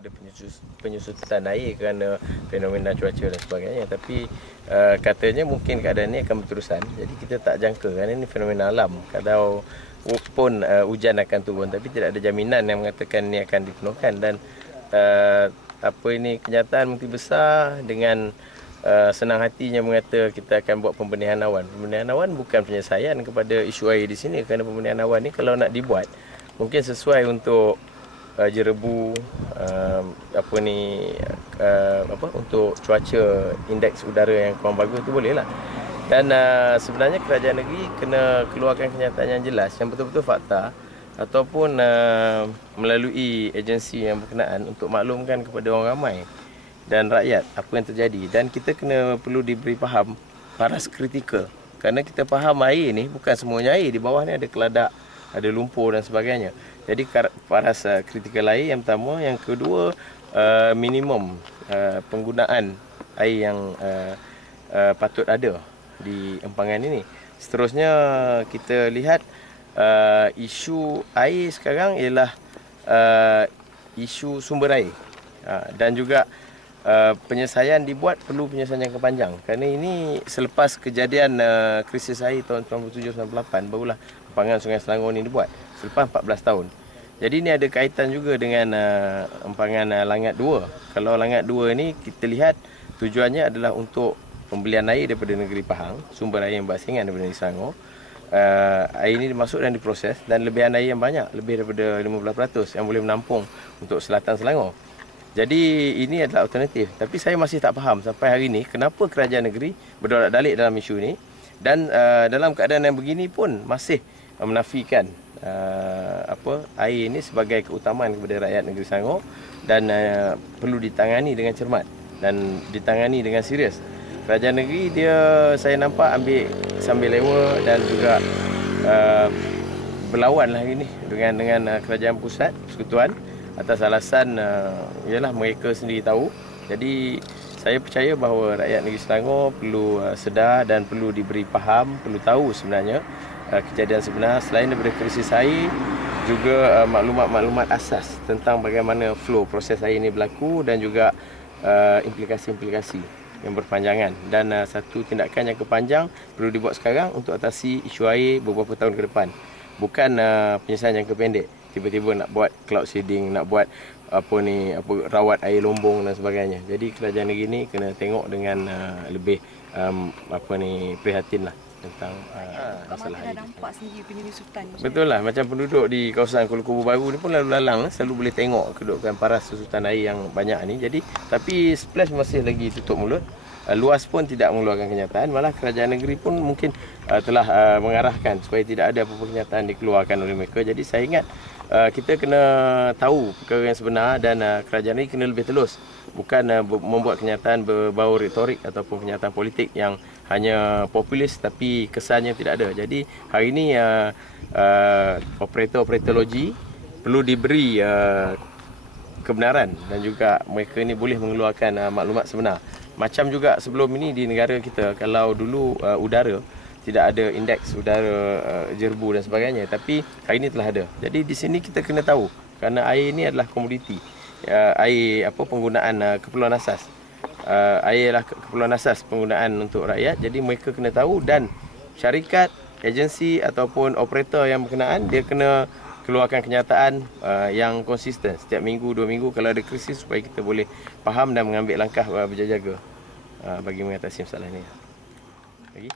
ada penyusutan air kerana fenomena cuaca dan sebagainya. Tapi katanya mungkin keadaan ini akan berterusan. Jadi kita tak jangka kerana ini fenomena alam. Kalau pun hujan akan turun, tapi tidak ada jaminan yang mengatakan ini akan dipenuhkan. Dan kenyataan Menteri Besar dengan senang hatinya mengata kita akan buat pembenihan awan. Pembenihan awan bukan penyelesaian kepada isu air di sini, kerana pembenihan awan ni kalau nak dibuat mungkin sesuai untuk jerebu untuk cuaca, indeks udara yang kurang bagus tu boleh lah. Dan sebenarnya kerajaan negeri kena keluarkan kenyataan yang jelas, yang betul-betul fakta, ataupun melalui agensi yang berkenaan untuk maklumkan kepada orang ramai dan rakyat apa yang terjadi. Dan kita perlu diberi faham paras kritikal, kerana kita faham air ni bukan semuanya air, di bawah ni ada keladak, ada lumpur dan sebagainya. Jadi paras kritikal air yang pertama. Yang kedua, minimum penggunaan air yang patut ada di empangan ini. Seterusnya kita lihat isu air sekarang ialah isu sumber air, dan juga penyelesaian dibuat perlu penyelesaian jangka panjang, kerana ini selepas kejadian krisis air tahun 97-98 barulah empangan Sungai Selangor ini dibuat, selepas 14 tahun. Jadi ini ada kaitan juga dengan empangan Langat 2. Kalau Langat 2 ni kita lihat tujuannya adalah untuk pembelian air daripada negeri Pahang, sumber air yang berasing daripada negeri Selangor. Air ini dimasuk dan diproses, dan lebihan air yang banyak, lebih daripada 15% yang boleh menampung untuk selatan Selangor. Jadi ini adalah alternatif. Tapi saya masih tak faham sampai hari ini kenapa kerajaan negeri berdolak-dalik dalam isu ini, dan dalam keadaan yang begini pun masih menafikan air ini sebagai keutamaan kepada rakyat negeri Selangor, dan perlu ditangani dengan cermat dan ditangani dengan serius. Kerajaan negeri saya nampak ambil sambil lewa dan juga berlawan lah hari ini dengan kerajaan pusat, persekutuan, atas alasan ialah mereka sendiri tahu. Jadi saya percaya bahawa rakyat negeri Selangor perlu sedar dan perlu diberi faham, perlu tahu sebenarnya kejadian sebenar selain daripada krisis air, juga maklumat-maklumat asas tentang bagaimana flow proses air ini berlaku, dan juga implikasi-implikasi yang berpanjangan. Dan satu tindakan yang kepanjang perlu dibuat sekarang untuk atasi isu air beberapa tahun ke depan. Bukan penyelesaian jangka pendek. Tiba-tiba nak buat cloud seeding, nak buat rawat air lombong dan sebagainya. Jadi kerajaan negeri ni kena tengok dengan lebih prihatin lah tentang masalah air. Dah nampak sendiri penyusutan. Betul lah, macam penduduk di kawasan Kuala Kubu Baru ni pun lalu lalang selalu boleh tengok kedudukan paras susutan air yang banyak ni. Jadi tapi Splash masih lagi tutup mulut. Luas pun tidak mengeluarkan kenyataan, malah kerajaan negeri pun mungkin telah mengarahkan supaya tidak ada apa-apa kenyataan dikeluarkan oleh mereka. Jadi saya ingat kita kena tahu perkara yang sebenar, dan kerajaan negeri kena lebih telus, bukan membuat kenyataan berbau retorik ataupun kenyataan politik yang hanya populis tapi kesannya tidak ada. Jadi hari ini operator logi perlu diberi kebenaran, dan juga mereka ini boleh mengeluarkan maklumat sebenar. Macam juga sebelum ini di negara kita, kalau dulu udara tidak ada indeks udara jerebu dan sebagainya, tapi hari ini telah ada. Jadi di sini kita kena tahu, kerana air ini adalah komoditi. Air penggunaan keperluan asas. Air adalah keperluan asas penggunaan untuk rakyat. Jadi mereka kena tahu, dan syarikat, agensi ataupun operator yang berkenaan dia kena keluarkan kenyataan yang konsisten setiap minggu, 2 minggu kalau ada krisis, supaya kita boleh faham dan mengambil langkah berjaga-jaga bagi mengatasi masalah ini. Lagi?